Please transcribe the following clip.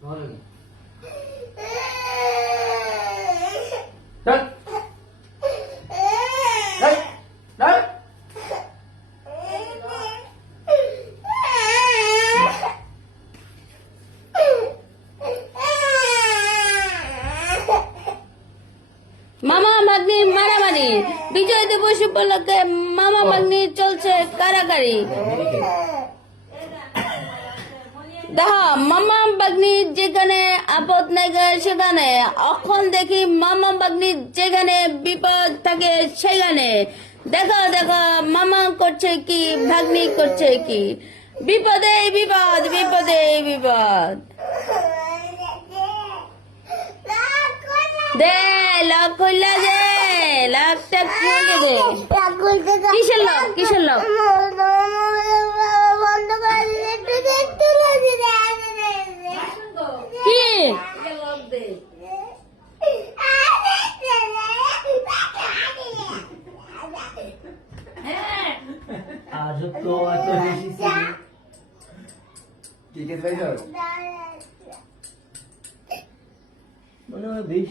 মামা ভাগ্নির মারামারি, বিজয় দিবস উপলক্ষে মামা ভাগ্নি চলছে কারাকারি। দেখো মামা ভাগ্নি যেখানে আপদ নেগে সেখানে, এখন দেখি মামা ভাগ্নি যেখানে বিপদ থাকে সেখানে। দেখো দেখো মামা করছে কি, ভাগ্নি করছে কি, বিপদে বিপদ, বিপদে বিপদ। দে লক খুললা দে, লকটা খুলে দে। কিসের লক, কিসের লক? কি আজ তো এত বেশি ঠিক আছে ভাই, মনে হয় বেশি